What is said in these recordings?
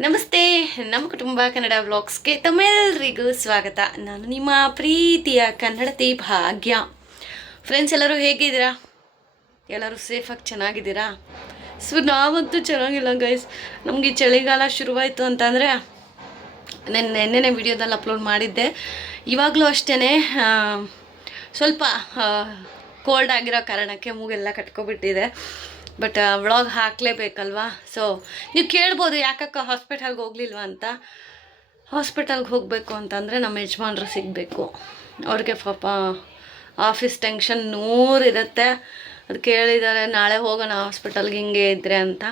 ನಮಸ್ತೆ, ನಮ್ಮ ಕುಟುಂಬ ಕನ್ನಡ ವ್ಲಾಗ್ಸ್ಗೆ ತಮ್ಮೆಲ್ಲರಿಗೂ ಸ್ವಾಗತ. ನಾನು ನಿಮ್ಮ ಪ್ರೀತಿಯ ಕನ್ನಡತಿ ಭಾಗ್ಯ. ಫ್ರೆಂಡ್ಸ್ ಎಲ್ಲರೂ ಹೇಗಿದ್ದೀರಾ? ಎಲ್ಲರೂ ಸೇಫಾಗಿ ಚೆನ್ನಾಗಿದ್ದೀರಾ? ಸೊ ನಾವಂತೂ ಚೆನ್ನಾಗಿಲ್ಲ ಗೈಸ್ ನಮಗೆ ಚಳಿಗಾಲ ಶುರುವಾಯಿತು ಅಂತಂದರೆ, ನೆನ್ನೆ, ನೆನ್ನೆನೇ ವಿಡಿಯೋದಲ್ಲಿ ಅಪ್ಲೋಡ್ ಮಾಡಿದ್ದೆ. ಇವಾಗಲೂ ಅಷ್ಟೇ ಸ್ವಲ್ಪ ಕೋಲ್ಡ್ ಆಗಿರೋ ಕಾರಣಕ್ಕೆ ಮೂಗೆಲ್ಲ ಕಟ್ಕೊಬಿಟ್ಟಿದೆ. ಬಟ್ ವ್ಲಾಗ್ ಹಾಕಲೇಬೇಕಲ್ವಾ? ಸೊ ನೀವು ಕೇಳ್ಬೋದು ಯಾಕಕ್ಕ ಹಾಸ್ಪಿಟಲ್ಗೆ ಹೋಗ್ಲಿಲ್ವಾ ಅಂತ. ಹಾಸ್ಪಿಟಲ್ಗೆ ಹೋಗಬೇಕು ಅಂತಂದರೆ ನಮ್ಮ ಯಜಮಾನ್ರು ಸಿಗಬೇಕು. ಅವ್ರಿಗೆ ಪಾಪ ಆಫೀಸ್ ಟೆನ್ಷನ್ ನೂರು ಇರುತ್ತೆ. ಕೇಳಿದ್ದಾರೆ ನಾಳೆ ಹೋಗೋಣ ಹಾಸ್ಪಿಟಲ್ಗೆ ಹಿಂಗೆ ಇದ್ದರೆ ಅಂತ.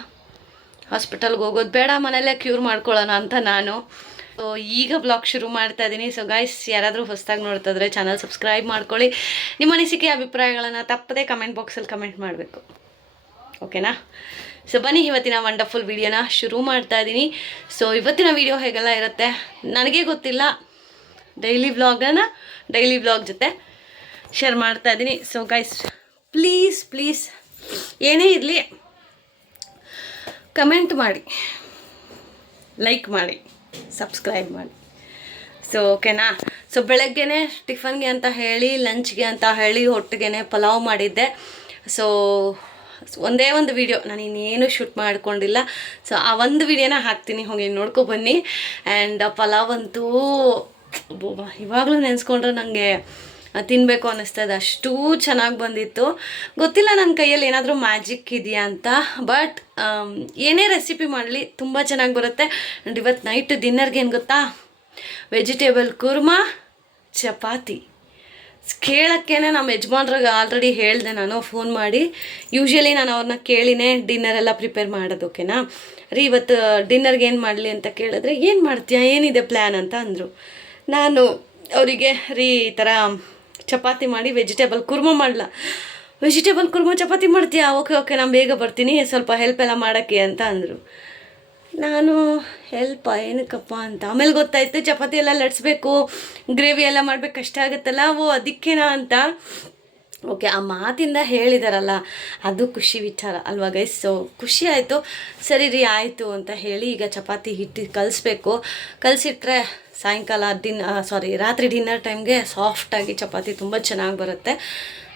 ಹಾಸ್ಪಿಟಲ್ಗೆ ಹೋಗೋದು ಬೇಡ, ಮನೆಯಲ್ಲೇ ಕ್ಯೂರ್ ಮಾಡ್ಕೊಳ್ಳೋಣ ಅಂತ ನಾನು. ಸೊ ಈಗ ಬ್ಲಾಗ್ ಶುರು ಮಾಡ್ತಾ ಇದ್ದೀನಿ ಸೊ ಗೈಸ್ ಯಾರಾದರೂ ಹೊಸದಾಗಿ ನೋಡ್ತಾ ಇದ್ರೆ ಚಾನಲ್ ಸಬ್ಸ್ಕ್ರೈಬ್ ಮಾಡ್ಕೊಳ್ಳಿ. ನಿಮ್ಮ ಅನಿಸಿಕೆ, ಅಭಿಪ್ರಾಯಗಳನ್ನು ತಪ್ಪದೇ ಕಮೆಂಟ್ ಬಾಕ್ಸಲ್ಲಿ ಕಮೆಂಟ್ ಮಾಡಬೇಕು. ಓಕೆನಾ? ಸೊ ಬನ್ನಿ, ಇವತ್ತಿನ ವಂಡರ್ಫುಲ್ ವಿಡಿಯೋನ ಶುರು ಮಾಡ್ತಾ ಇದ್ದೀನಿ ಸೊ ಇವತ್ತಿನ ವಿಡಿಯೋ ಹೇಗೆಲ್ಲ ಇರುತ್ತೆ? ನನಗೆ ಗೊತ್ತಿಲ್ಲ. ಡೈಲಿ ವ್ಲಾಗನ್ನು ಡೈಲಿ ವ್ಲಾಗ್ ಜೊತೆ ಶೇರ್ ಮಾಡ್ತಾ ಇದ್ದೀನಿ ಸೊ ಗೈಸ್ ಪ್ಲೀಸ್ ಪ್ಲೀಸ್ ಏನೇ ಇರಲಿ ಕಮೆಂಟ್ ಮಾಡಿ. ಲೈಕ್ ಮಾಡಿ. ಸಬ್ಸ್ಕ್ರೈಬ್ ಮಾಡಿ. ಸೊ ಓಕೆನಾ? ಸೊ ಬೆಳಗ್ಗೆ ಟಿಫನ್ಗೆ ಅಂತ ಹೇಳಿ ಲಂಚ್ಗೆ ಅಂತ ಹೇಳಿ ಹೊಟ್ಟಿಗೆ ಪಲಾವ್ ಮಾಡಿದ್ದೆ. ಸೊ ಒಂದೇ ಒಂದು ವಿಡಿಯೋ ನಾನು ಇನ್ನೇನು ಶೂಟ್ ಮಾಡ್ಕೊಂಡಿಲ್ಲ. ಸೊ ಆ ಒಂದು ವಿಡಿಯೋನ ಹಾಕ್ತೀನಿ. ಹೋಗಿ ನೋಡ್ಕೊ ಬನ್ನಿ. ಆ್ಯಂಡ್ ಪಲಾವ್ ಅಂತೂ ಇವಾಗಲೂ ನೆನೆಸ್ಕೊಂಡ್ರೆ ನನಗೆ ತಿನ್ನಬೇಕು ಅನ್ನಿಸ್ತಾ ಇದೆ ಅಷ್ಟೂ ಚೆನ್ನಾಗಿ ಬಂದಿತ್ತು. ಗೊತ್ತಿಲ್ಲ ನನ್ನ ಕೈಯಲ್ಲಿ ಏನಾದರೂ ಮ್ಯಾಜಿಕ್ ಇದೆಯಾ ಅಂತ. ಬಟ್ ಏನೇ ರೆಸಿಪಿ ಮಾಡಲಿ, ತುಂಬ ಚೆನ್ನಾಗಿ ಬರುತ್ತೆ. ಆ್ಯಂಡ್ ಇವತ್ತು ನೈಟ್ ಡಿನ್ನರ್ಗೆ ಏನು ಗೊತ್ತಾ? ವೆಜಿಟೇಬಲ್ ಕುರ್ಮಾ ಚಪಾತಿ ಕೇಳೋಕ್ಕೇನೆ ನಮ್ಮ ಯಜಮಾನ್ರಿಗೆ ಆಲ್ರೆಡಿ ಹೇಳಿದೆ ನಾನು ಫೋನ್ ಮಾಡಿ. ಯೂಶ್ವಲಿ ನಾನು ಅವ್ರನ್ನ ಕೇಳಿನೇ ಡಿನ್ನರ್ ಎಲ್ಲ ಪ್ರಿಪೇರ್ ಮಾಡೋದು ಓಕೆನಾ ರೀ, ಇವತ್ತು ಡಿನ್ನರ್ಗೆ ಏನು ಮಾಡಲಿ ಅಂತ ಕೇಳಿದ್ರೆ, ಏನು ಮಾಡ್ತೀಯಾ, ಏನಿದೆ ಪ್ಲ್ಯಾನ್ ಅಂತ ಅಂದರು. ನಾನು ಅವರಿಗೆ, ರೀ, ಈ ಥರ ಚಪಾತಿ ಮಾಡಿ ವೆಜಿಟೇಬಲ್ ಕುರ್ಮ ಮಾಡಲ. ವೆಜಿಟೇಬಲ್ ಕುರ್ಮ ಚಪಾತಿ ಮಾಡ್ತೀಯಾ? ಓಕೆ ಓಕೆ ನಾನು ಬೇಗ ಬರ್ತೀನಿ, ಸ್ವಲ್ಪ ಹೆಲ್ಪ್ ಎಲ್ಲ ಮಾಡೋಕ್ಕೆ ಅಂತ ಅಂದರು. ನಾನು ಹೆಲ್ಪ ಏನಕ್ಕಪ್ಪ ಅಂತ. ಆಮೇಲೆ ಗೊತ್ತಾಯ್ತು, ಚಪಾತಿ ಎಲ್ಲ ಲಟ್ಸ್ಬೇಕು ಗ್ರೇವಿ ಎಲ್ಲ ಮಾಡ್ಬೇಕು, ಕಷ್ಟ ಆಗುತ್ತಲ್ಲ, ಓ, ಅದಕ್ಕೇನಾ ಅಂತ. ಓಕೆ, ಆ ಮಾತಿಂದ ಹೇಳಿದಾರಲ್ಲ, ಅದು ಖುಷಿ ವಿಚಾರ ಅಲ್ವಾ ಗೈಸ್ ಸೊ ಖುಷಿ ಆಯಿತು. ಸರಿ ರೀ, ಆಯಿತು ಅಂತ ಹೇಳಿ ಈಗ ಚಪಾತಿ ಹಿಟ್ಟು ಕಲಿಸ್ಬೇಕು. ಕಲಿಸಿಟ್ರೆ ಸಾಯಂಕಾಲ ಡಿನ್ ಸಾರಿ ರಾತ್ರಿ ಡಿನ್ನರ್ ಟೈಮ್ಗೆ ಸಾಫ್ಟಾಗಿ ಚಪಾತಿ ತುಂಬ ಚೆನ್ನಾಗಿ ಬರುತ್ತೆ.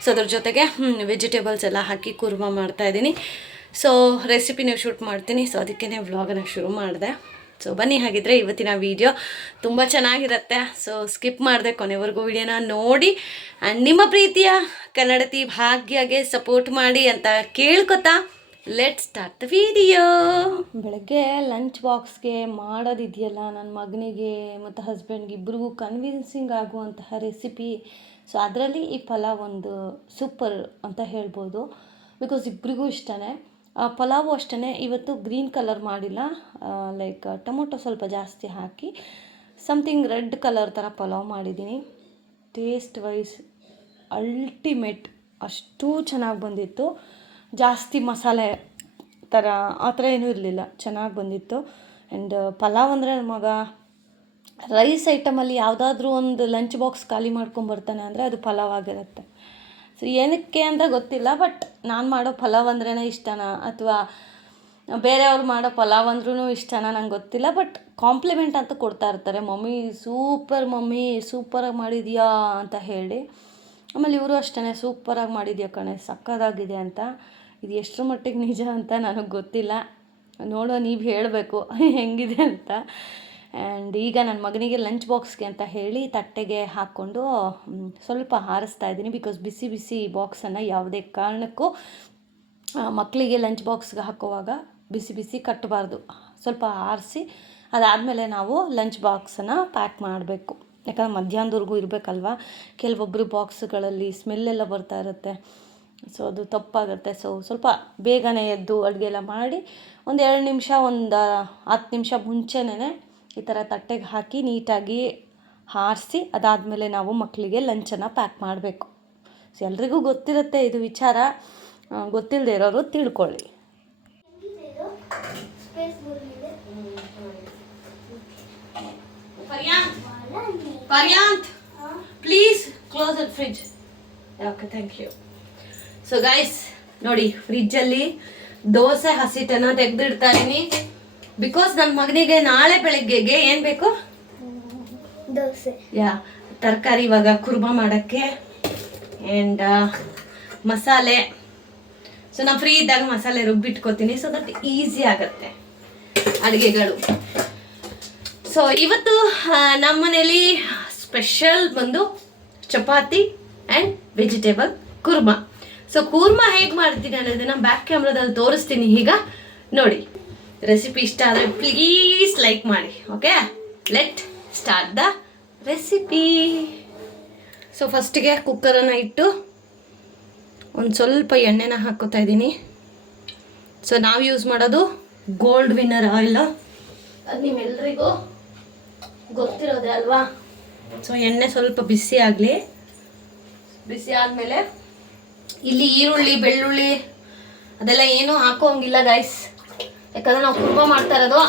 ಸೊ ಅದ್ರ ಜೊತೆಗೆ ವೆಜಿಟೇಬಲ್ಸ್ ಎಲ್ಲ ಹಾಕಿ ಕುರ್ಮಾ ಮಾಡ್ತಾಯಿದ್ದೀನಿ ಸೊ ನೀವು ಶೂಟ್ ಮಾಡ್ತೀನಿ. ಸೊ ಅದಕ್ಕೇ ವ್ಲಾಗನ್ನ ಶುರು ಮಾಡಿದೆ. ಸೊ ಬನ್ನಿ ಹಾಗಿದ್ರೆ ಇವತ್ತಿನ ವಿಡಿಯೋ ತುಂಬ ಚೆನ್ನಾಗಿರುತ್ತೆ. ಸೊ ಸ್ಕಿಪ್ ಮಾಡಿದೆ ಕೊನೆವರೆಗೂ ವಿಡಿಯೋನ ನೋಡಿ. ಆ್ಯಂಡ್ ನಿಮ್ಮ ಪ್ರೀತಿಯ ಕನ್ನಡತಿ ಭಾಗ್ಯಗೆ ಸಪೋರ್ಟ್ ಮಾಡಿ ಅಂತ ಕೇಳ್ಕೊತಾ ಲೆಟ್ ಸ್ಟಾರ್ಟ್ ದ ವಿಡಿಯೋ ಬೆಳಗ್ಗೆ ಲಂಚ್ ಬಾಕ್ಸ್ಗೆ ಮಾಡೋದಿದೆಯಲ್ಲ ನನ್ನ ಮಗನಿಗೆ ಮತ್ತು ಹಸ್ಬೆಂಡ್ಗೆ ಇಬ್ರಿಗೂ ಕನ್ವಿನ್ಸಿಂಗ್ ಆಗುವಂತಹ ರೆಸಿಪಿ ಸೊ ಅದರಲ್ಲಿ ಈ ಫಲ ಒಂದು ಸೂಪರ್ ಅಂತ ಹೇಳ್ಬೋದು. ಬಿಕಾಸ್ ಇಬ್ರಿಗೂ ಇಷ್ಟನೇ. ಪಲಾವು ಅಷ್ಟೇ ಇವತ್ತು ಗ್ರೀನ್ ಕಲರ್ ಮಾಡಿಲ್ಲ. ಲೈಕ್, ಟೊಮೊಟೊ ಸ್ವಲ್ಪ ಜಾಸ್ತಿ ಹಾಕಿ ಸಮ್ಥಿಂಗ್ ರೆಡ್ ಕಲರ್ ಥರ ಪಲಾವ್ ಮಾಡಿದ್ದೀನಿ. ಟೇಸ್ಟ್ ವೈಸ್ ಅಲ್ಟಿಮೇಟ್ ಅಷ್ಟೂ ಚೆನ್ನಾಗಿ ಬಂದಿತ್ತು. ಜಾಸ್ತಿ ಮಸಾಲೆ ಥರ ಆ ಥರ ಏನೂ ಇರಲಿಲ್ಲ. ಚೆನ್ನಾಗಿ ಬಂದಿತ್ತು. ಆ್ಯಂಡ್ ಪಲಾವ್ ಅಂದರೆ ನಮಗ ಮಗ ರೈಸ್ ಐಟಮಲ್ಲಿ ಯಾವುದಾದ್ರೂ ಒಂದು ಲಂಚ್ ಬಾಕ್ಸ್ ಖಾಲಿ ಮಾಡ್ಕೊಂಬರ್ತಾನೆ ಅಂದರೆ ಅದು ಪಲಾವ್ ಆಗಿರುತ್ತೆ. ಸೊ ಏನಕ್ಕೆ ಅಂತ ಗೊತ್ತಿಲ್ಲ ಬಟ್ ನಾನು ಮಾಡೋ ಪಲಾವ್ ಅಂದ್ರೇ ಇಷ್ಟನಾ? ಅಥವಾ ಬೇರೆಯವ್ರು ಮಾಡೋ ಪಲಾವ್ ಅಂದ್ರೂ ಇಷ್ಟನಾ? ನಂಗೆ ಗೊತ್ತಿಲ್ಲ ಬಟ್ ಕಾಂಪ್ಲಿಮೆಂಟ್ ಅಂತ ಕೊಡ್ತಾ ಇರ್ತಾರೆ. ಮಮ್ಮಿ, ಸೂಪರ್ ಮಮ್ಮಿ, ಸೂಪರಾಗಿ ಮಾಡಿದೀಯಾ? ಅಂತ ಹೇಳಿ. ಆಮೇಲೆ ಇವರು ಅಷ್ಟೇ ಸೂಪರಾಗಿ ಮಾಡಿದ್ಯಾ ಕಣೆ? ಸಕ್ಕದಾಗಿದೆ ಅಂತ. ಇದು ಎಷ್ಟರ ಮಟ್ಟಿಗೆ ನಿಜ ಅಂತ ನನಗೆ ಗೊತ್ತಿಲ್ಲ. ನೋಡೋ ನೀವು ಹೇಳಬೇಕು. ಹೆಂಗಿದೆ ಅಂತ. ಆ್ಯಂಡ್ ಈಗ ನನ್ನ ಮಗನಿಗೆ ಲಂಚ್ ಬಾಕ್ಸ್ಗೆ ಅಂತ ಹೇಳಿ ತಟ್ಟೆಗೆ ಹಾಕ್ಕೊಂಡು ಸ್ವಲ್ಪ ಹಾರಿಸ್ತಾ ಇದ್ದೀನಿ ಬಿಕಾಸ್ ಬಿಸಿ ಬಿಸಿ ಬಾಕ್ಸನ್ನು ಯಾವುದೇ ಕಾರಣಕ್ಕೂ ಮಕ್ಕಳಿಗೆ ಲಂಚ್ ಬಾಕ್ಸ್ಗೆ ಹಾಕುವಾಗ ಬಿಸಿ ಬಿಸಿ ಕಟ್ಟಬಾರ್ದು ಸ್ವಲ್ಪ ಆರಿಸಿ ಅದಾದಮೇಲೆ ನಾವು ಲಂಚ್ ಬಾಕ್ಸನ್ನು ಪ್ಯಾಕ್ ಮಾಡಬೇಕು. ಯಾಕಂದ್ರೆ ಮಧ್ಯಾಹ್ನದವರೆಗೂ ಇರಬೇಕಲ್ವಾ? ಕೆಲವೊಬ್ಬರು ಬಾಕ್ಸ್ಗಳಲ್ಲಿ ಸ್ಮೆಲ್ಲೆಲ್ಲ ಬರ್ತಾ ಇರುತ್ತೆ. ಸೊ ಅದು ತಪ್ಪಾಗುತ್ತೆ. ಸೊ ಸ್ವಲ್ಪ ಬೇಗನೆ ಎದ್ದು ಅಡುಗೆ ಎಲ್ಲ ಮಾಡಿ, ಒಂದು ಎರಡು ನಿಮಿಷ, ಒಂದು, ಹತ್ತು ನಿಮಿಷ ಮುಂಚೆನೇ ಈ ಥರ ತಟ್ಟೆಗೆ ಹಾಕಿ ನೀಟಾಗಿ ಹಾರಿಸಿ, ಅದಾದಮೇಲೆ ನಾವು ಮಕ್ಕಳಿಗೆ ಲಂಚನ್ನು ಪ್ಯಾಕ್ ಮಾಡಬೇಕು. ಸೊ ಎಲ್ರಿಗೂ ಗೊತ್ತಿರುತ್ತೆ ಇದು ವಿಚಾರ. ಗೊತ್ತಿಲ್ಲದೆ ಇರೋರು ತಿಳ್ಕೊಳ್ಳಿ. Please close at fridge okay thank you so guys ನೋಡಿ ಫ್ರಿಜ್ಜಲ್ಲಿ ದೋಸೆ ಹಸಿಟ್ಟನ್ನು ತೆಗೆದಿಡ್ತಾ ಇದೀನಿ ಬಿಕಾಸ್ ನನ್ನ ಮಗನಿಗೆ ನಾಳೆ ಬೆಳಗ್ಗೆಗೆ ಏನು ಬೇಕು? ದೋಸೆ. ಯಾ ತರಕಾರಿ ಇವಾಗ ಕುರ್ಮಾ ಮಾಡೋಕ್ಕೆ ಆ್ಯಂಡ್ ಮಸಾಲೆ. ಸೊ ನಾನು ಫ್ರೀ ಇದ್ದಾಗ ಮಸಾಲೆ ರುಬ್ಬಿಟ್ಕೋತೀನಿ ಸೊ ದಟ್ ಈಸಿ ಆಗುತ್ತೆ ಅಡುಗೆಗಳು. ಸೊ ಇವತ್ತು ನಮ್ಮ ಮನೇಲಿ ಸ್ಪೆಷಲ್ ಬಂದು chapati and vegetable kurma. So kurma ಹೇಗೆ ಮಾಡ್ತೀನಿ ಅನ್ನೋದನ್ನ ಬ್ಯಾಕ್ ಕ್ಯಾಮ್ರಾದಲ್ಲಿ ತೋರಿಸ್ತೀನಿ ಈಗ. ನೋಡಿ. ರೆಸಿಪಿ ಇಷ್ಟ ಆದರೆ ಪ್ಲೀಸ್ ಲೈಕ್ ಮಾಡಿ okay let start the recipe so ಫಸ್ಟಿಗೆ ಕುಕ್ಕರನ್ನು ಇಟ್ಟು ಒಂದು ಸ್ವಲ್ಪ ಎಣ್ಣೆನ ಹಾಕೋತಾ ಇದ್ದೀನಿ. ಸೊ ನಾವು ಯೂಸ್ ಮಾಡೋದು ಗೋಲ್ಡ್ ವಿನ್ನರ್ ಆಯಿಲ್ ಅದು ನಿಮ್ಮೆಲ್ರಿಗೂ ಗೊತ್ತಿರೋದೆ ಅಲ್ವಾ? ಸೊ ಎಣ್ಣೆ ಸ್ವಲ್ಪ ಬಿಸಿ ಆಗಲಿ. ಬಿಸಿ ಆದಮೇಲೆ ಇಲ್ಲಿ ಈರುಳ್ಳಿ, ಬೆಳ್ಳುಳ್ಳಿ ಅದೆಲ್ಲ ಏನೂ ಹಾಕೋಂಗಿಲ್ಲ ಗೈಸ್ ಯಾಕಂದ್ರೆ ನಾವು ಕುರ್ಮ ಮಾಡ್ತಾ ಇರೋದು.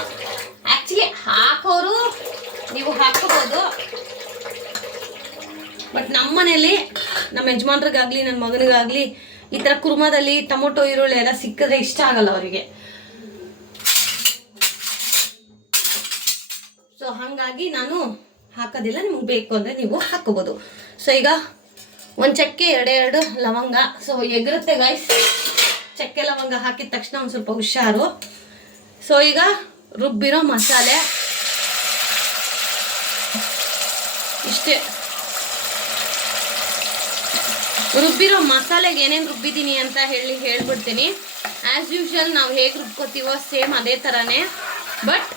ಆ್ಯಕ್ಚುಲಿ ಹಾಕೋರು ನೀವು ಹಾಕೋಬೋದು ಬಟ್ ನಮ್ಮ ಮನೆಯಲ್ಲಿ ನಮ್ಮ ಯಜಮಾನ್ರಿಗಾಗಲಿ, ನನ್ನ ಮಗನಿಗಾಗಲಿ ಈ ಥರ ಕುರ್ಮಾದಲ್ಲಿ ಟೊಮೊಟೊ, ಈರುಳ್ಳಿ ಎಲ್ಲ ಸಿಕ್ಕಿದ್ರೆ ಇಷ್ಟ ಆಗಲ್ಲ ಅವರಿಗೆ. ಸೊ ಹಾಗಾಗಿ ನಾನು ಹಾಕೋದಿಲ್ಲ, ನಿಮ್ಗೆ ಬೇಕು ಅಂದರೆ ನೀವು ಹಾಕೋಬೋದು ಸೊ ಈಗ ಒಂದು ಚಕ್ಕೆ, ಎರಡೆರಡು ಲವಂಗ. ಸೊ ಎಗರುತ್ತೆ ಗಾಯ್ಸ್ ಚಕ್ಕೆ, ಲವಂಗ ಹಾಕಿದ ತಕ್ಷಣ ಒಂದು ಸ್ವಲ್ಪ ಹುಷಾರು. ಸೊ ಈಗ ರುಬ್ಬಿರೋ ಮಸಾಲೆ. ಇಷ್ಟೇ. ರುಬ್ಬಿರೋ ಮಸಾಲೆಗೆ ಏನೇನು ರುಬ್ಬಿದ್ದೀನಿ ಅಂತ ಹೇಳಿ ಹೇಳ್ಬಿಡ್ತೀನಿ. ಆ್ಯಸ್ ಯೂಶುವಲ್ ನಾವು ಹೇಗೆ ರುಬ್ಕೋತೀವೋ ಸೇಮ್ ಅದೇ ಥರನೇ ಬಟ್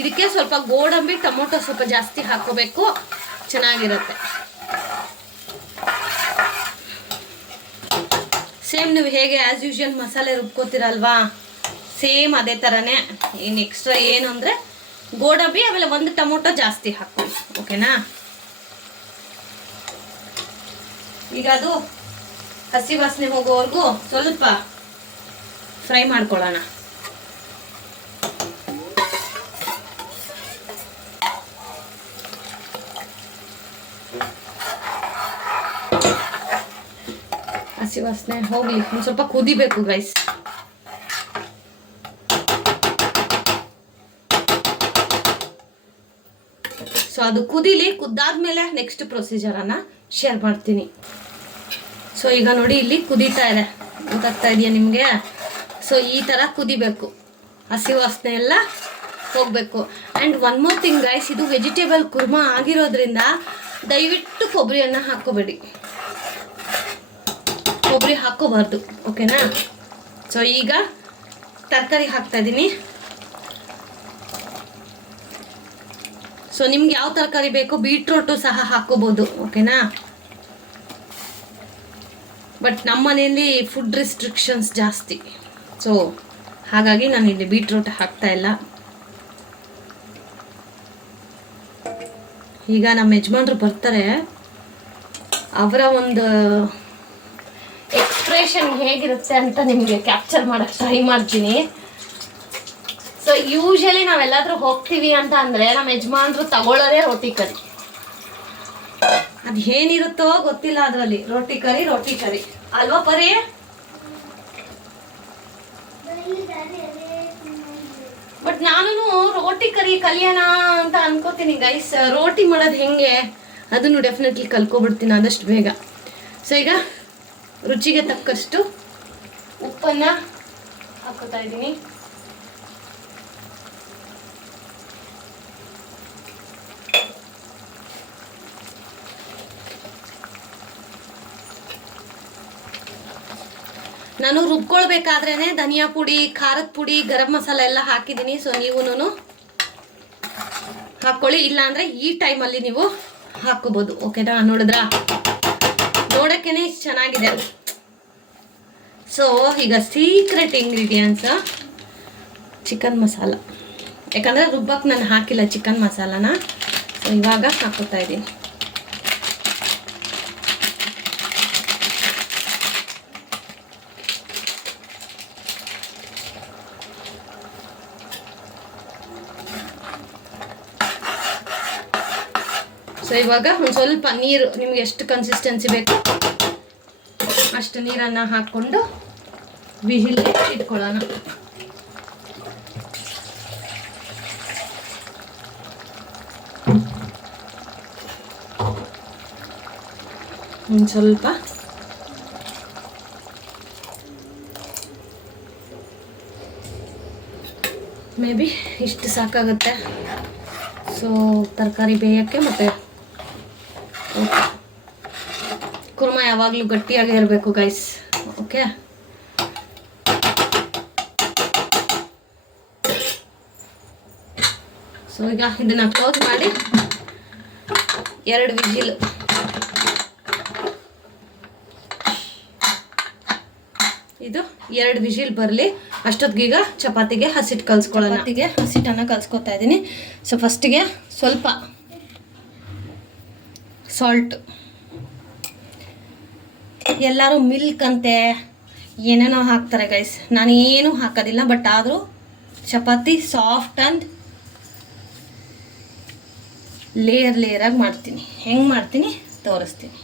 ಇದಕ್ಕೆ ಸ್ವಲ್ಪ ಗೋಡಂಬಿ, ಟೊಮೊಟೊ ಸ್ವಲ್ಪ ಜಾಸ್ತಿ ಹಾಕೋಬೇಕು ಚೆನ್ನಾಗಿರುತ್ತೆ. ಸೇಮ್ ನೀವು ಹೇಗೆ ಆ್ಯಸ್ ಯೂಶುವಲ್ ಮಸಾಲೆ ರುಬ್ಕೋತೀರಲ್ವಾ? ಸೇಮ್ ಅದೇ ಥರನೇ ಇನ್ನು ಎಕ್ಸ್ಟ್ರಾ ಏನು ಅಂದರೆ ಗೋಡಂಬಿ, ಆಮೇಲೆ ಒಂದು ಟೊಮೊಟೊ ಜಾಸ್ತಿ ಹಾಕು ಓಕೆನಾ? ಈಗ ಅದು ಹಸಿ ವಾಸನೆ ಹೋಗೋವರೆಗೂ ಸ್ವಲ್ಪ ಫ್ರೈ ಮಾಡ್ಕೊಳ್ಳೋಣ. ಹಸಿ ವಾಸನೆ ಹೋಗಿ ಒಂದು ಸ್ವಲ್ಪ ಕುದಿಬೇಕು ಗೈಸ್ ಸೊ ಅದು ಕುದಿಲಿ, ಕುದ್ದಾದ್ಮೇಲೆ ನೆಕ್ಸ್ಟ್ ಪ್ರೊಸೀಜರನ್ನು ಶೇರ್ ಮಾಡ್ತೀನಿ. ಸೊ ಈಗ ನೋಡಿ ಇಲ್ಲಿ ಕುದೀತಾ ಇದೆ. ಗೊತ್ತಾಗ್ತಾ ಇದೆಯಾ ನಿಮಗೆ? ಸೊ ಈ ಥರ ಕುದಿಬೇಕು. ಹಸಿ ವಾಸನೆ ಎಲ್ಲ ಹೋಗಬೇಕು. And one more thing guys ಇದು ವೆಜಿಟೇಬಲ್ ಕುರ್ಮಾ ಆಗಿರೋದ್ರಿಂದ ದಯವಿಟ್ಟು ಕೊಬ್ಬರಿಯನ್ನು ಹಾಕೋಬೇಡಿ ಕೊಬ್ಬರಿ ಹಾಕೋಬಾರ್ದು ಓಕೆನಾ ಸೊ ಈಗ ತರಕಾರಿ ಹಾಕ್ತಾ ಇದ್ದೀನಿ. ಸೊ ನಿಮ್ಗೆ ಯಾವ ತರಕಾರಿ ಬೇಕು ಬೀಟ್ರೋಟು ಸಹ ಹಾಕೋಬಹುದು ಓಕೆನಾ ಬಟ್ ನಮ್ಮ ಮನೆಯಲ್ಲಿ ಫುಡ್ ರಿಸ್ಟ್ರಿಕ್ಷನ್ಸ್ ಜಾಸ್ತಿ. ಸೊ ಹಾಗಾಗಿ ನಾನು ಇಲ್ಲಿ ಬೀಟ್ರೋಟ್ ಹಾಕ್ತಾ ಇಲ್ಲ. ಈಗ ನಮ್ಮ ಯಜಮಾನ್ರು ಬರ್ತಾರೆ. ಅವರ ಒಂದು ಎಕ್ಸ್ಪ್ರೆಷನ್ ಹೇಗಿರುತ್ತೆ ಅಂತ ನಿಮಗೆ ಕ್ಯಾಪ್ಚರ್ ಮಾಡೋಕ್ಕೆ ಟ್ರೈ ಮಾಡ್ತೀನಿ. ಯೂಶಲಿ ನಾವೆಲ್ಲಾದ್ರೂ ಹೋಗ್ತೀವಿ ಅಂತ ಅಂದ್ರೆ ನಮ್ಮ ಯಜಮಾನ್ರು ತಗೊಳ್ಳೋದೇ ರೋಟಿ ಕರಿ. ಅದು ಏನಿರುತ್ತೋ ಗೊತ್ತಿಲ್ಲ ಅದರಲ್ಲಿ. ರೊಟ್ಟಿ ಕರಿ ರೊಟ್ಟಿ ಕರಿ. ಅಲ್ವಾ ಪರಿ? ಬಟ್ ನಾನು ರೋಟಿ ಕರಿ ಕಲಿಯೋಣ ಅಂತ ಅನ್ಕೋತೀನಿ ಗೈಸ್ ರೋಟಿ ಮಾಡೋದು ಹೆಂಗೆ? ಅದನ್ನು ಡೆಫಿನೆಟ್ಲಿ ಕಲ್ಕೊಬಿಡ್ತೀನಿ ಆದಷ್ಟು ಬೇಗ. ಸೊ ಈಗ ರುಚಿಗೆ ತಕ್ಕಷ್ಟು ಉಪ್ಪನ್ನು ಹಾಕೋತಾ ಇದ್ದೀನಿ. ನಾನು ರುಬ್ಕೊಳ್ಬೇಕಾದ್ರೇನೆ ಧನಿಯಾ ಪುಡಿ, ಖಾರದ ಪುಡಿ, ಗರಂ ಮಸಾಲೆ ಎಲ್ಲ ಹಾಕಿದ್ದೀನಿ. ಸೊ ನೀವು ಹಾಕ್ಕೊಳ್ಳಿ. ಇಲ್ಲಾಂದರೆ ಈ ಟೈಮಲ್ಲಿ ನೀವು ಹಾಕೋಬೋದು ಓಕೆನಾ ನೋಡಿದ್ರಾ? ನೋಡೋಕ್ಕೇನೆ ಚೆನ್ನಾಗಿದೆ. ಸೊ ಈಗ ಸೀಕ್ರೆಟ್ ಇಂಗ್ರೀಡಿಯೆಂಟ್ಸ್ ಚಿಕನ್ ಮಸಾಲ ಯಾಕಂದರೆ ರುಬ್ಬಕ್ಕೆ ನಾನು ಹಾಕಿಲ್ಲ ಚಿಕನ್ ಮಸಾಲಾನ ಸೊ ಇವಾಗ ಹಾಕೋತಾ ಇದ್ದೀನಿ. ಸೊ ಇವಾಗ ಒಂದು ಸ್ವಲ್ಪ ನೀರು, ನಿಮ್ಗೆ ಎಷ್ಟು ಕನ್ಸಿಸ್ಟೆನ್ಸಿ ಬೇಕು, ಅಷ್ಟು ನೀರನ್ನು ಹಾಕ್ಕೊಂಡು ಬಿಹಿಲಿ ಇಟ್ಕೊಳ್ಳೋಣ. ಒಂದು ಸ್ವಲ್ಪ. ಮೇ ಬಿ ಇಷ್ಟು ಸಾಕಾಗುತ್ತೆ. ಸೊ ತರಕಾರಿ ಬೇಯೋಕ್ಕೆ ಮತ್ತು ಕುರ್ಮ ಯಾವಾಗಲೂ ಗಟ್ಟಿಯಾಗೇ ಇರಬೇಕು ಗೈಸ್ ಓಕೆ ಸೊ ಈಗ ಇದನ್ನ ಕ್ಲೋಸ್ ಮಾಡಿ ಎರಡು ವಿಜಿಲ್. ಇದು ಎರಡು ವಿಜಿಲ್ ಬರಲಿ. ಅಷ್ಟೊತ್ತಿಗೀಗ ಚಪಾತಿಗೆ ಹಸಿಟ್ಟು ಕಲ್ಸ್ಕೊಳ್ಳೋಣ. ಹಸಿಟ್ಟನ್ನು ಕಲ್ಸ್ಕೊತಾ ಇದ್ದೀನಿ ಸೊ ಫಸ್ಟಿಗೆ ಸ್ವಲ್ಪ ಸಾಲ್ಟ್. ಎಲ್ಲರೂ ಮಿಲ್ಕ್ ಅಂತೆ. ಏನೇನೋ ಹಾಕ್ತಾರೆ ಗೈಸ್ ನಾನು ಏನೂ ಹಾಕೋದಿಲ್ಲ ಬಟ್ ಆದರೂ ಚಪಾತಿ ಸಾಫ್ಟ್ ಆ್ಯಂಡ್ ಲೇಯರ್ ಲೇಯರಾಗಿ ಮಾಡ್ತೀನಿ. ಹೆಂಗೆ ಮಾಡ್ತೀನಿ? ತೋರಿಸ್ತೀನಿ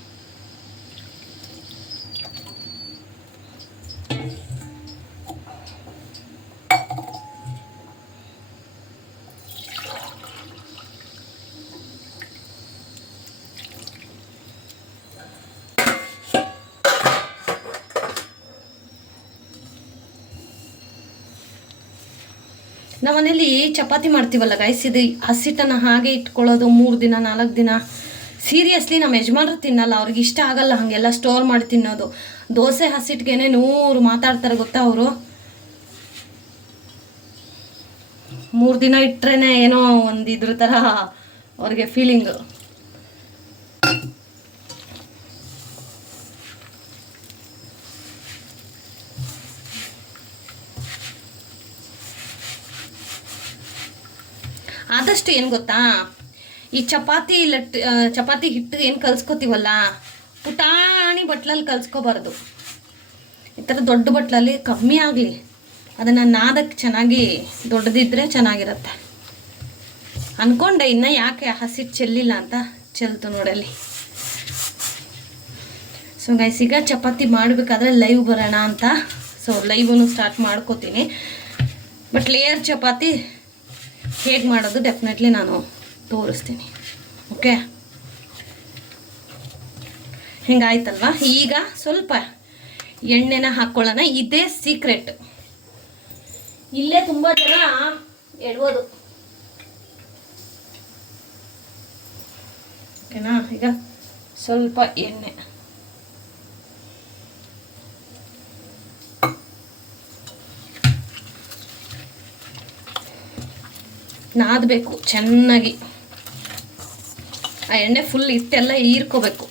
ನಮ್ಮ ಮನೇಲಿ ಚಪಾತಿ ಮಾಡ್ತೀವಲ್ಲ ಗೈಸ್ ಇದು ಹಸಿಟ್ಟನ್ನು ಹಾಗೆ ಇಟ್ಕೊಳ್ಳೋದು ಮೂರು ದಿನ, ನಾಲ್ಕು ದಿನ. ಸೀರಿಯಸ್ಲಿ ನಮ್ಮ ಯಜಮಾನ್ರು ತಿನ್ನಲ್ಲ, ಅವ್ರಿಗೆ ಇಷ್ಟ ಆಗಲ್ಲ ಹಾಗೆಲ್ಲ ಸ್ಟೋರ್ ಮಾಡಿ ತಿನ್ನೋದು. ದೋಸೆ ಹಸಿಟ್ಟಿಗೆನೆ ನೂರು ಮಾತಾಡ್ತಾರೆ ಗೊತ್ತಾ ಅವರು? ಮೂರು ದಿನ ಇಟ್ರೇನೆ ಏನೋ ಒಂದು ಇದ್ರ ಥರ ಅವ್ರಿಗೆ ಫೀಲಿಂಗ್ ಆದಷ್ಟು ಏನು ಗೊತ್ತಾ? ಈ ಚಪಾತಿ ಲಟ್ ಚಪಾತಿ ಹಿಟ್ಟು ಏನು ಕಲ್ಸ್ಕೊತೀವಲ್ಲ? ಪುಟಾಣಿ ಬಟ್ಲಲ್ಲಿ ಕಲ್ಸ್ಕೋಬಾರ್ದು. ಈ ಥರ ದೊಡ್ಡ ಬಟ್ಲಲ್ಲಿ ಕಮ್ಮಿ ಆಗಲಿ. ಅದನ್ನು ನಾದಕ್ಕೆ ಚೆನ್ನಾಗಿ ದೊಡ್ಡದಿದ್ದರೆ ಚೆನ್ನಾಗಿರುತ್ತೆ. ಅಂದ್ಕೊಂಡೆ ಇನ್ನು ಯಾಕೆ ಹಸಿಟ್ಟು ಚೆಲ್ಲಿಲ್ಲ ಅಂತ ಚೆಲ್ತು ನೋಡಲ್ಲಿ. ಸೊ ಗೈಸ್ ಈಗ ಚಪಾತಿ ಮಾಡಬೇಕಾದ್ರೆ ಲೈವ್ ಬರೋಣ ಅಂತ. ಸೊ ಲೈವನ್ನು ಸ್ಟಾರ್ಟ್ ಮಾಡ್ಕೋತೀನಿ. ಬಟ್ ಲೇಯರ್ ಚಪಾತಿ ಹೇಗೆ ಮಾಡೋದು ಡೆಫಿನೆಟ್ಲಿ ನಾನು ತೋರಿಸ್ತೀನಿ. ಓಕೆ ಹಿಂಗಾಯ್ತಲ್ವ? ಈಗ ಸ್ವಲ್ಪ ಎಣ್ಣೆನ ಹಾಕ್ಕೊಳ್ಳೋಣ ಇದೇ ಸೀಕ್ರೆಟ್ ಇಲ್ಲೇ ತುಂಬ ಜನ ಎಡ್ಬೋದು ಓಕೆನಾ ಈಗ ಸ್ವಲ್ಪ ಎಣ್ಣೆ. ನಾದಬೇಕು, ಚೆನ್ನಾಗಿ. ಆ ಎಣ್ಣೆ ಫುಲ್ ಹಿಟ್ಟೆಲ್ಲ ಹೀರ್ಕೋಬೇಕು.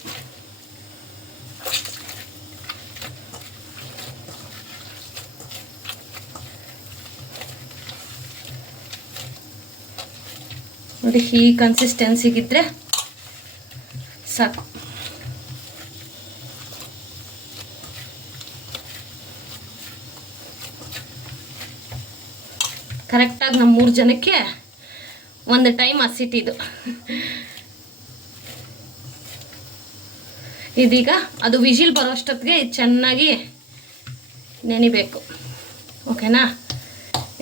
ನೋಡಿ, ಈ ಕನ್ಸಿಸ್ಟೆನ್ಸಿಗಿದ್ರೆ ಸಾಕು. ಕರೆಕ್ಟಾಗಿ ನಮ್ಮ ಮೂರು ಜನಕ್ಕೆ ಒಂದು ಟೈಮ್ ಹಸಿಟ್ಟಿದ್ದು. ಇದೀಗ ಅದು ವಿಜಿಲ್ ಬರೋಷ್ಟೊತ್ತಿಗೆ ಚೆನ್ನಾಗಿ ನೆನಿಬೇಕು. ಓಕೆನಾ?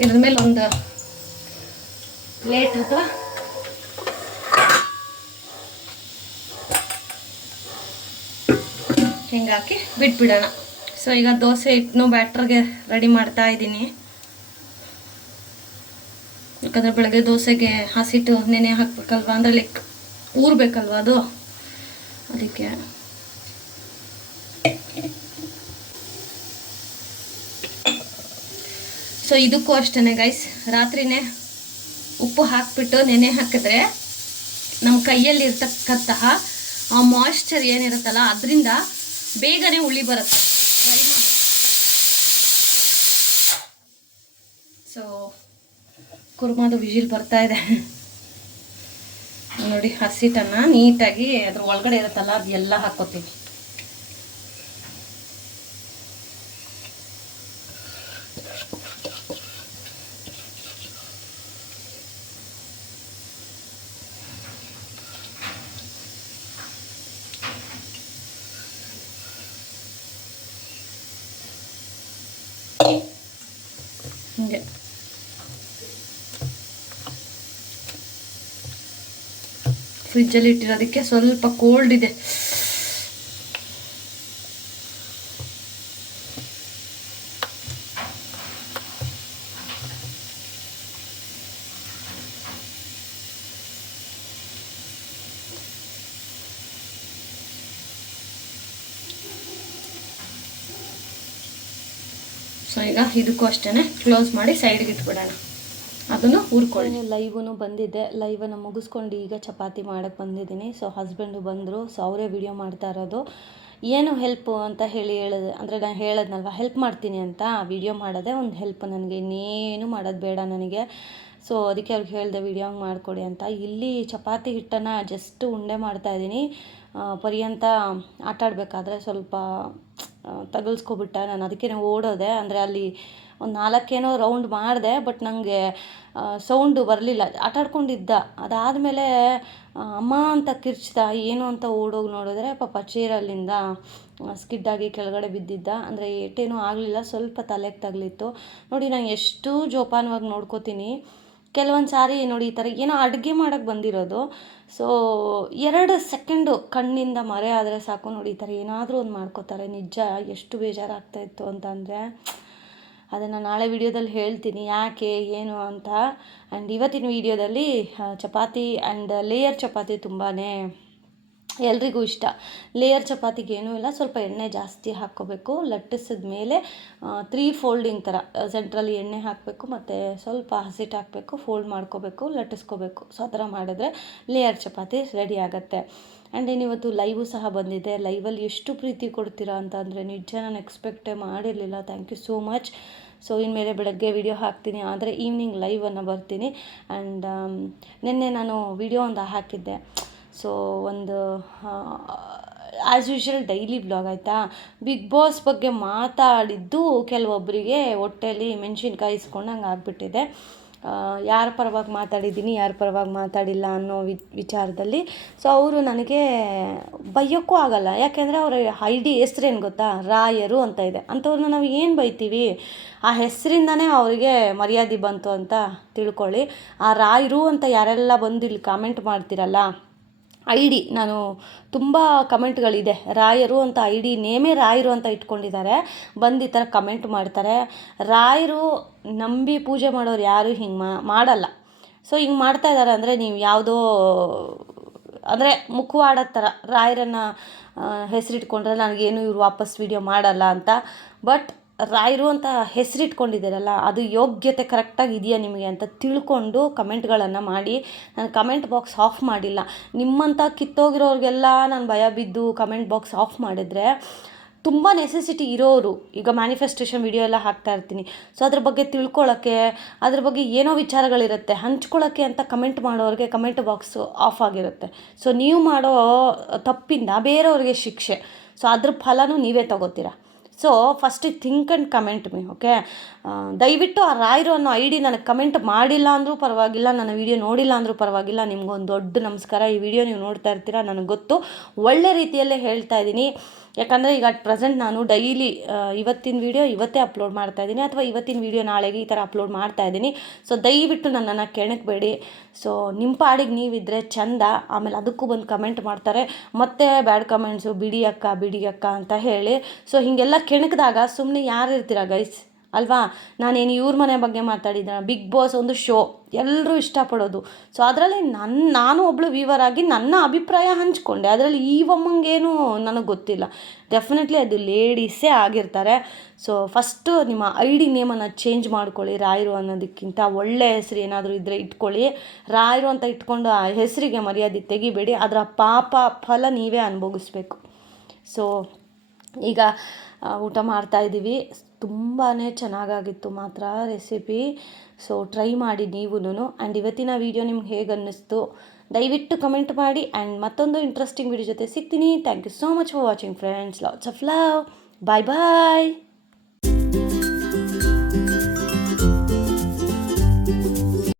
ಇದ್ರ ಮೇಲೆ ಒಂದು ಪ್ಲೇಟ್ ಅಥವಾ ಹಿಂಗಾಕಿ ಬಿಟ್ಬಿಡೋಣ. ಸೊ ಈಗ ದೋಸೆ ಹಿಟ್ಟನ್ನು ಬ್ಯಾಟ್ರಿಗೆ ರೆಡಿ ಮಾಡ್ತಾ ಇದ್ದೀನಿ. ಯಾಕಂದ್ರೆ ಬೆಳಗ್ಗೆ ದೋಸೆಗೆ ಹಸಿಟ್ಟು ನೆನೆ ಹಾಕ್ಬೇಕಲ್ವಾ? ಅಂದರೆ ಲೈಕ್ ಊರ್ಬೇಕಲ್ವಾ ಅದು? ಅದಕ್ಕೆ. ಸೊ ಇದಕ್ಕೂ ಅಷ್ಟೇ ಗೈಸ್ ರಾತ್ರಿನೇ ಉಪ್ಪು ಹಾಕ್ಬಿಟ್ಟು ನೆನೆ ಹಾಕಿದ್ರೆ ನಮ್ಮ ಕೈಯಲ್ಲಿ ಇರ್ತಕ್ಕಂತಹ ಆ ಮಾಯ್ಶ್ಚರ್ ಏನಿರುತ್ತಲ್ಲ, ಅದರಿಂದ ಬೇಗನೆ ಉಳಿ ಬರುತ್ತೆ ಟ್ರೈ ಮಾಡಿ ಸೊ ಕುರ್ಮಾದು ವಿಜಿಲ್ ಬರ್ತಾ ಇದೆ. ನೋಡಿ ಹಸಿಟನ್ನ ನೀಟಾಗಿ ಅದ್ರ ಒಳಗಡೆ ಇರುತ್ತಲ್ಲ ಅದೆಲ್ಲ ಹಾಕೋತೀವಿ ಹಿಂಗೆ. ಫ್ರಿಜ್ಜಲ್ಲಿ ಇಟ್ಟಿರೋದಕ್ಕೆ ಸ್ವಲ್ಪ ಕೋಲ್ಡ್ ಇದೆ. ಸೊ ಈಗ ಇದಕ್ಕೂ ಅಷ್ಟೇ ಕ್ಲೋಸ್ ಮಾಡಿ ಸೈಡ್ಗೆ ಇಟ್ಬಿಡೋಣ. ಅದನ್ನು ಹುರ್ಕೊಳ್ಳಿ. ಲೈವನು ಬಂದಿದ್ದೆ. ಲೈವನ್ನು ಮುಗಿಸ್ಕೊಂಡು ಈಗ ಚಪಾತಿ ಮಾಡೋಕ್ಕೆ ಬಂದಿದ್ದೀನಿ. ಸೊ, ಹಸ್ಬೆಂಡು ಬಂದರು. ಸೊ, ಅವರೇ ವಿಡಿಯೋ ಮಾಡ್ತಾ ಇರೋದು. ಏನು ಹೆಲ್ಪು ಅಂತ ಹೇಳಿ ಹೇಳಿದೆ, ಅಂದರೆ ನಾನು ಹೇಳದ್ನಲ್ವ? ಹೆಲ್ಪ್ ಮಾಡ್ತೀನಿ ಅಂತ ವಿಡಿಯೋ ಮಾಡೋದೇ ಒಂದು ಹೆಲ್ಪ್ ನನಗೆ ಇನ್ನೇನು ಮಾಡೋದು ಬೇಡ ನನಗೆ. ಸೊ, ಅದಕ್ಕೆ ಅವ್ರಿಗೆ ಹೇಳಿದೆ, ವಿಡಿಯೋ ಮಾಡಿಕೊಡಿ ಅಂತ. ಇಲ್ಲಿ ಚಪಾತಿ ಹಿಟ್ಟನ್ನು ಜಸ್ಟ್ ಉಂಡೆ ಮಾಡ್ತಾಯಿದ್ದೀನಿ ಪರ್ಯಂತ ಆಟಾಡಬೇಕಾದ್ರೆ ಸ್ವಲ್ಪ ತಗಲ್ಸ್ಕೊಬಿಟ್ಟ. ನಾನು ಅದಕ್ಕೆ ಓಡೋದೆ. ಅಂದರೆ ಅಲ್ಲಿ ಒಂದು ನಾಲ್ಕೇನೋ ರೌಂಡ್ ಮಾಡಿದೆ ಬಟ್ ನನಗೆ ಸೌಂಡು ಬರಲಿಲ್ಲ. ಆಟಾಡ್ಕೊಂಡಿದ್ದ ಅದಾದಮೇಲೆ ಅಮ್ಮ ಅಂತ ಕಿರ್ಚ್ದ ಏನು ಅಂತ ಓಡೋಗಿ ನೋಡಿದ್ರೆ ಪಾಪ ಚೇರಲ್ಲಿಂದ ಸ್ಕಿಡ್ಡಾಗಿ ಕೆಳಗಡೆ ಬಿದ್ದಿದ್ದ. ಅಂದರೆ ಏಟೇನೂ ಆಗಲಿಲ್ಲ, ಸ್ವಲ್ಪ ತಲೆಗೆ ತಗಲಿತ್ತು. ನೋಡಿ, ನಾನು ಎಷ್ಟು ಜೋಪಾನವಾಗಿ ನೋಡ್ಕೋತೀನಿ. ಕೆಲವೊಂದು ಸಾರಿ ನೋಡಿ, ಈ ಥರ ಏನೋ ಅಡುಗೆ ಮಾಡೋಕ್ಕೆ ಬಂದಿರೋದು. ಸೊ ಎರಡು ಸೆಕೆಂಡು ಕಣ್ಣಿಂದ ಮರೆ ಆದರೆ ಸಾಕು. ನೋಡಿ, ಈ ಥರ ಏನಾದರೂ ಒಂದು ಮಾಡ್ಕೋತಾರೆ. ನಿಜ, ಎಷ್ಟು ಬೇಜಾರಾಗ್ತಾಯಿತ್ತು ಅಂತಂದರೆ ಅದನ್ನು ನಾಳೆ ವಿಡಿಯೋದಲ್ಲಿ ಹೇಳ್ತೀನಿ. ಯಾಕೆ, ಏನು ಅಂತ. ಆ್ಯಂಡ್ ಇವತ್ತಿನ ವಿಡಿಯೋದಲ್ಲಿ ಚಪಾತಿ ಆ್ಯಂಡ್ ಲೇಯರ್ ಚಪಾತಿ ತುಂಬಾ ಎಲ್ರಿಗೂ ಇಷ್ಟ. ಲೇಯರ್ ಚಪಾತಿಗೆ ಏನೂ ಇಲ್ಲ. ಸ್ವಲ್ಪ ಎಣ್ಣೆ ಜಾಸ್ತಿ ಹಾಕ್ಕೋಬೇಕು. ಲಟ್ಟಿಸಿದ ಮೇಲೆ ತ್ರೀ ಫೋಲ್ಡಿಂಗ್ ಥರ ಸೆಂಟ್ರಲ್ಲಿ ಎಣ್ಣೆ ಹಾಕಬೇಕು ಮತ್ತು ಸ್ವಲ್ಪ ಹಸಿಟ್ಟು ಹಾಕಬೇಕು ಫೋಲ್ಡ್ ಮಾಡ್ಕೋಬೇಕು, ಲಟ್ಟಿಸ್ಕೋಬೇಕು. ಸೊ ಆ ಥರ ಮಾಡಿದ್ರೆ ಲೇಯರ್ ಚಪಾತಿ ರೆಡಿ ಆಗುತ್ತೆ. ಆ್ಯಂಡ್ ಇವತ್ತು ಲೈವು ಸಹ ಬಂದಿದೆ. ಲೈವಲ್ಲಿ ಎಷ್ಟು ಪ್ರೀತಿ ಕೊಡ್ತೀರಾ ಅಂತ ಅಂದರೆ ನಿಜ ನಾನು ಎಕ್ಸ್ಪೆಕ್ಟೇ ಮಾಡಿರಲಿಲ್ಲ. Thank you so much so ಇನ್ಮೇಲೆ ಬೆಳಗ್ಗೆ ವಿಡಿಯೋ ಹಾಕ್ತೀನಿ. ಆದರೆ ಈವ್ನಿಂಗ್ ಲೈವನ್ನು ಬರ್ತೀನಿ. ಆ್ಯಂಡ್ ನಿನ್ನೆ ನಾನು ವಿಡಿಯೋ ಒಂದು ಹಾಕಿದ್ದೆ. ಸೊ ಒಂದು ಆ್ಯಸ್ ಯೂಶ್ವಲ್ ಡೈಲಿ ಬ್ಲಾಗ್ ಆಯಿತಾ? ಬಿಗ್ ಬಾಸ್ ಬಗ್ಗೆ ಮಾತಾಡಿದ್ದು ಕೆಲವೊಬ್ಬರಿಗೆ ಹೊಟ್ಟೆಯಲ್ಲಿ ಮೆಣಸಿನ್ಕಾಯಿ ಇಸ್ಕೊಂಡಂಗೆ ಆಗಿಬಿಟ್ಟಿದೆ. ಯಾರ ಪರವಾಗಿ ಮಾತಾಡಿದ್ದೀನಿ, ಯಾರ ಪರವಾಗಿ ಮಾತಾಡಿಲ್ಲ ಅನ್ನೋ ವಿಚಾರದಲ್ಲಿ. ಸೊ ಅವರು ನನಗೆ ಬೈಯೋಕ್ಕೂ ಆಗಲ್ಲ. ಯಾಕೆಂದರೆ ಅವರ ಐ ಡಿ ಹೆಸ್ರೇನು ಗೊತ್ತಾ? ರಾಯರು ಅಂತ ಇದೆ. ಅಂಥವ್ರನ್ನ ನಾವು ಏನು ಬೈತೀವಿ? ಆ ಹೆಸರಿಂದನೇ ಅವರಿಗೆ ಮರ್ಯಾದೆ ಬಂತು ಅಂತ ತಿಳ್ಕೊಳ್ಳಿ. ಆ ರಾಯರು ಅಂತ ಯಾರೆಲ್ಲ ಬಂದು ಇಲ್ಲಿ ಕಾಮೆಂಟ್ ಮಾಡ್ತೀರಲ್ಲ ಐ ಡಿ ನಾನು ತುಂಬ ಕಮೆಂಟ್ಗಳಿದೆ. ರಾಯರು ಅಂತ ಐ ಡಿ ನೇಮೇ ರಾಯರು ಅಂತ ಇಟ್ಕೊಂಡಿದ್ದಾರೆ. ಬಂದು ಈ ಥರ ಕಮೆಂಟ್ ಮಾಡ್ತಾರೆ. ರಾಯರು ನಂಬಿ ಪೂಜೆ ಮಾಡೋರು ಯಾರು ಹಿಂಗೆ ಮಾ, ಮಾಡಲ್ಲ. ಸೊ ಹಿಂಗೆ ಮಾಡ್ತಾ ಇದ್ದಾರೆ ಅಂದರೆ ನೀವು ಯಾವುದೋ, ಅಂದರೆ ಮುಖವಾಡ ಥರ ರಾಯರನ್ನು ಹೆಸರಿಟ್ಕೊಂಡ್ರೆ ನನಗೇನು ಇವ್ರು ವಾಪಸ್ ವಿಡಿಯೋ ಮಾಡಲ್ಲ ಅಂತ. ಬಟ್ ರಾಯರು ಅಂತ ಹೆಸರಿಟ್ಕೊಂಡಿದ್ದೀರಲ್ಲ, ಅದು ಯೋಗ್ಯತೆ ಕರೆಕ್ಟಾಗಿ ಇದೆಯಾ ನಿಮಗೆ ಅಂತ ತಿಳ್ಕೊಂಡು ಕಮೆಂಟ್ಗಳನ್ನು ಮಾಡಿ. ನಾನು ಕಮೆಂಟ್ ಬಾಕ್ಸ್ ಆಫ್ ಮಾಡಿಲ್ಲ. ನಿಮ್ಮಂಥ ಕಿತ್ತೋಗಿರೋರಿಗೆಲ್ಲ ನಾನು ಭಯ ಬಿದ್ದು ಕಮೆಂಟ್ ಬಾಕ್ಸ್ ಆಫ್ ಮಾಡಿದರೆ ತುಂಬ ನೆಸೆಸಿಟಿ ಇರೋರು. ಈಗ ಮ್ಯಾನಿಫೆಸ್ಟೇಷನ್ ವಿಡಿಯೋ ಎಲ್ಲ ಹಾಕ್ತಾ ಇರ್ತೀನಿ. ಸೊ ಅದ್ರ ಬಗ್ಗೆ ತಿಳ್ಕೊಳ್ಳೋಕ್ಕೆ ಅದ್ರ ಬಗ್ಗೆ ಏನೋ ವಿಚಾರಗಳಿರುತ್ತೆ ಹಂಚ್ಕೊಳ್ಳೋಕ್ಕೆ ಅಂತ ಕಮೆಂಟ್ ಮಾಡೋರಿಗೆ ಕಮೆಂಟ್ ಬಾಕ್ಸು ಆಫ್ ಆಗಿರುತ್ತೆ. ಸೊ ನೀವು ಮಾಡೋ ತಪ್ಪಿಂದ ಬೇರೆಯವ್ರಿಗೆ ಶಿಕ್ಷೆ. ಸೊ ಅದ್ರ ಫಲನೂ ನೀವೇ ತಗೋತೀರಾ? So first think and comment me okay ದಯವಿಟ್ಟು ಆ ರಾಯರು ಅನ್ನೋ ಐ ಡಿ ನನಗೆ ಕಮೆಂಟ್ ಮಾಡಿಲ್ಲ ಅಂದರೂ ಪರವಾಗಿಲ್ಲ, ನನ್ನ ವಿಡಿಯೋ ನೋಡಿಲ್ಲ ಅಂದರೂ ಪರವಾಗಿಲ್ಲ ನಿಮ್ಗೊಂದು ದೊಡ್ಡ ನಮಸ್ಕಾರ. ಈ ವಿಡಿಯೋ ನೀವು ನೋಡ್ತಾ ಇರ್ತೀರಾ ನನಗೆ ಗೊತ್ತು. ಒಳ್ಳೆ ರೀತಿಯಲ್ಲೇ ಹೇಳ್ತಾ ಇದ್ದೀನಿ. ಯಾಕಂದರೆ ಈಗ ಅಟ್ ಪ್ರೆಸೆಂಟ್ ನಾನು ಡೈಲಿ ಇವತ್ತಿನ ವಿಡಿಯೋ ಇವತ್ತೇ ಅಪ್ಲೋಡ್ ಮಾಡ್ತಾ ಇದ್ದೀನಿ ಅಥವಾ ಇವತ್ತಿನ ವೀಡಿಯೋ ನಾಳೆಗೆ ಈ ಥರ ಅಪ್ಲೋಡ್ ಮಾಡ್ತಾ ಇದ್ದೀನಿ. ಸೊ ದಯವಿಟ್ಟು ನನ್ನನ್ನು ಕೆಣಕಬೇಡಿ. ಸೊ ನಿಮ್ಮ ಪಾಡಿಗೆ ನೀವಿದ್ದರೆ ಚಂದ. ಆಮೇಲೆ ಅದಕ್ಕೂ ಬಂದು ಕಮೆಂಟ್ ಮಾಡ್ತಾರೆ. ಮತ್ತೆ ಬ್ಯಾಡ್ ಕಮೆಂಟ್ಸು ಬಿಡಿ ಅಕ್ಕ ಬಿಡಿ ಅಕ್ಕ ಅಂತ ಹೇಳಿ. ಸೊ ಹೀಗೆಲ್ಲ ಕೆಣಕಿದಾಗ ಸುಮ್ಮನೆ ಯಾರು ಇರ್ತೀರ ಗೈಸ್ ಅಲ್ವಾ? ನಾನೇನು ಇವ್ರ ಮನೆ ಬಗ್ಗೆ ಮಾತಾಡಿದ್ದೆ ಬಿಗ್ ಬಾಸ್ ಒಂದು ಶೋ ಎಲ್ಲರೂ ಇಷ್ಟಪಡೋದು. ಸೊ ಅದರಲ್ಲಿ ನನ್ನ ನಾನು ಒಬ್ಳು ವೀವರ್ ಆಗಿ ನನ್ನ ಅಭಿಪ್ರಾಯ ಹಂಚ್ಕೊಂಡೆ. ಅದರಲ್ಲಿ ಈ ಒಮ್ಮಂಗೇನು ನನಗೆ ಗೊತ್ತಿಲ್ಲ. ಡೆಫಿನೆಟ್ಲಿ ಅದು ಲೇಡೀಸೇ ಆಗಿರ್ತಾರೆ. ಸೊ ಫಸ್ಟು ನಿಮ್ಮ ಐ ಡಿ ನೇಮನ್ನು ಚೇಂಜ್ ಮಾಡ್ಕೊಳ್ಳಿ ರಾಯರು ಅನ್ನೋದಕ್ಕಿಂತ. ಒಳ್ಳೆ ಹೆಸರು ಏನಾದರೂ ಇದ್ದರೆ ಇಟ್ಕೊಳ್ಳಿ. ರಾಯರು ಅಂತ ಇಟ್ಕೊಂಡು ಆ ಹೆಸರಿಗೆ ಮರ್ಯಾದೆ ತೆಗಿಬೇಡಿ. ಅದರ ಪಾಪ ಫಲ ನೀವೇ ಅನುಭವಿಸ್ಬೇಕು. ಸೊ ಈಗ ಊಟ ಮಾಡ್ತಾಯಿದ್ದೀವಿ ತುಂಬಾ ಚೆನ್ನಾಗಾಗಿತ್ತು ಮಾತ್ರ ರೆಸಿಪಿ ಸೊ ಟ್ರೈ ಮಾಡಿ ನೀವೂ ಆ್ಯಂಡ್ ಇವತ್ತಿನ ವೀಡಿಯೋ ನಿಮ್ಗೆ ಹೇಗೆ ಅನ್ನಿಸ್ತು ದಯವಿಟ್ಟು ಕಮೆಂಟ್ ಮಾಡಿ. ಆ್ಯಂಡ್ ಮತ್ತೊಂದು ಇಂಟ್ರೆಸ್ಟಿಂಗ್ ವೀಡಿಯೋ ಜೊತೆ ಸಿಗ್ತೀನಿ. Thank you so much for watching friends lots of love bye bye